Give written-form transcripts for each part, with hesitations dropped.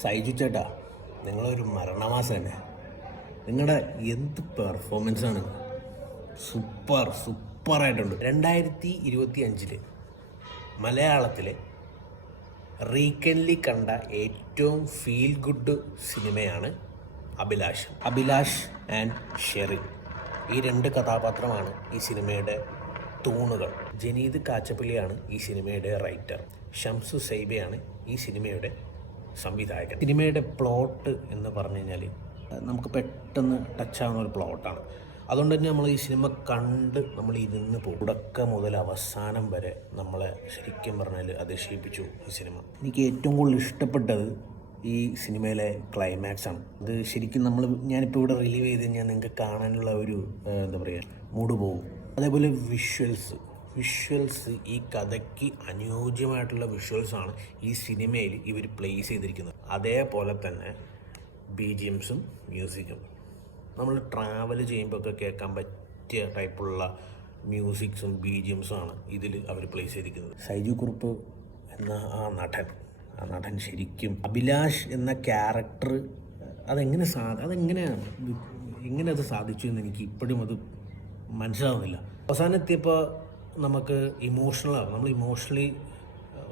സൈജു ചേട്ടാ, നിങ്ങളൊരു മരണമാസം തന്നെ. നിങ്ങളുടെ എന്ത് പെർഫോമൻസാണ്! സൂപ്പറായിട്ടുണ്ട്. 2025 മലയാളത്തിലെ റീസെൻ്റ്ലി കണ്ട ഏറ്റവും ഫീൽ ഗുഡ് സിനിമയാണ് അഭിലാഷ് ആൻഡ് ഷെറിൻ. ഈ രണ്ട് കഥാപാത്രമാണ് ഈ സിനിമയുടെ തൂണുകൾ. ജനീദ് കാച്ചപ്പള്ളിയാണ് ഈ സിനിമയുടെ റൈറ്റർ. ഷംസു സൈബയാണ് ഈ സിനിമയുടെ സംവിധായകൻ. സിനിമയുടെ പ്ലോട്ട് എന്ന് പറഞ്ഞു കഴിഞ്ഞാൽ നമുക്ക് പെട്ടെന്ന് ടച്ചാവുന്ന ഒരു പ്ലോട്ടാണ്. അതുകൊണ്ട് തന്നെ നമ്മൾ ഈ സിനിമ കണ്ട് നമ്മൾ ഇരുന്ന് പോകും. തുടക്കം മുതൽ അവസാനം വരെ നമ്മളെ ശരിക്കും പറഞ്ഞാൽ അതിശയിപ്പിച്ചു ഈ സിനിമ. എനിക്ക് ഏറ്റവും കൂടുതൽ ഇഷ്ടപ്പെട്ടത് ഈ സിനിമയിലെ ക്ലൈമാക്സ് ആണ്. അത് ശരിക്കും ഞാനിപ്പോൾ ഇവിടെ റിലീവ് ചെയ്ത് കഴിഞ്ഞാൽ നിങ്ങൾക്ക് കാണാനുള്ള ഒരു എന്താ പറയുക മൂഡ് പോകും. അതേപോലെ വിഷ്വൽസ് ഈ കഥയ്ക്ക് അനുയോജ്യമായിട്ടുള്ള വിഷ്വൽസാണ് ഈ സിനിമയിൽ ഇവർ പ്ലേസ് ചെയ്തിരിക്കുന്നത്. അതേപോലെ തന്നെ BGMസും മ്യൂസിക്കും നമ്മൾ ട്രാവൽ ചെയ്യുമ്പോഴൊക്കെ കേൾക്കാൻ പറ്റിയ ടൈപ്പുള്ള മ്യൂസിക്സും BGMസും ആണ് ഇതിൽ അവർ പ്ലേസ് ചെയ്തിരിക്കുന്നത്. സൈജു കുറുപ്പ് എന്ന ആ നടൻ ശരിക്കും അഭിലാഷ് എന്ന ക്യാരക്ടർ എങ്ങനെ അത് സാധിച്ചു എന്ന് എനിക്ക് ഇപ്പോഴും അത് മനസ്സിലാവുന്നില്ല. അവസാനം എത്തിയപ്പോൾ നമുക്ക് നമ്മൾ ഇമോഷണലി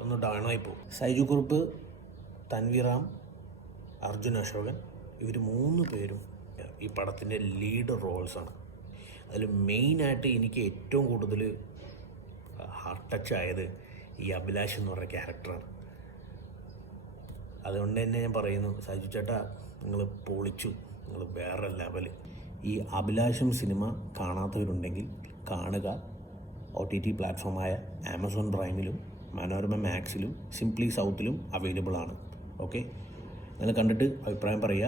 ഒന്ന് ഡൗണായി പോകും. സൈജു കുറുപ്പ്, തൻവീറാം, അർജുൻ അശോകൻ, ഇവർ 3 പേരും ഈ പടത്തിൻ്റെ ലീഡ് റോൾസാണ്. അതിൽ മെയിനായിട്ട് എനിക്ക് ഏറ്റവും കൂടുതൽ ഹാർട്ട് ടച്ച് ആയത് ഈ അഭിലാഷ് എന്ന് പറഞ്ഞ ക്യാരക്ടറാണ്. അതുകൊണ്ട് തന്നെ ഞാൻ പറയുന്നു, സൈജു ചേട്ടാ, നിങ്ങൾ പൊളിച്ചു, നിങ്ങൾ വേറെ ലെവല്. ഈ അഭിലാഷം സിനിമ കാണാത്തവരുണ്ടെങ്കിൽ കാണുക. OTT പ്ലാറ്റ്ഫോമായ ആമസോൺ പ്രൈമിലും മനോരമ മാക്സിലും സിംപ്ലി സൗത്തിലും അവൈലബിൾ ആണ്. ഓക്കെ, നിങ്ങൾ കണ്ടിട്ട് അഭിപ്രായം പറയുക.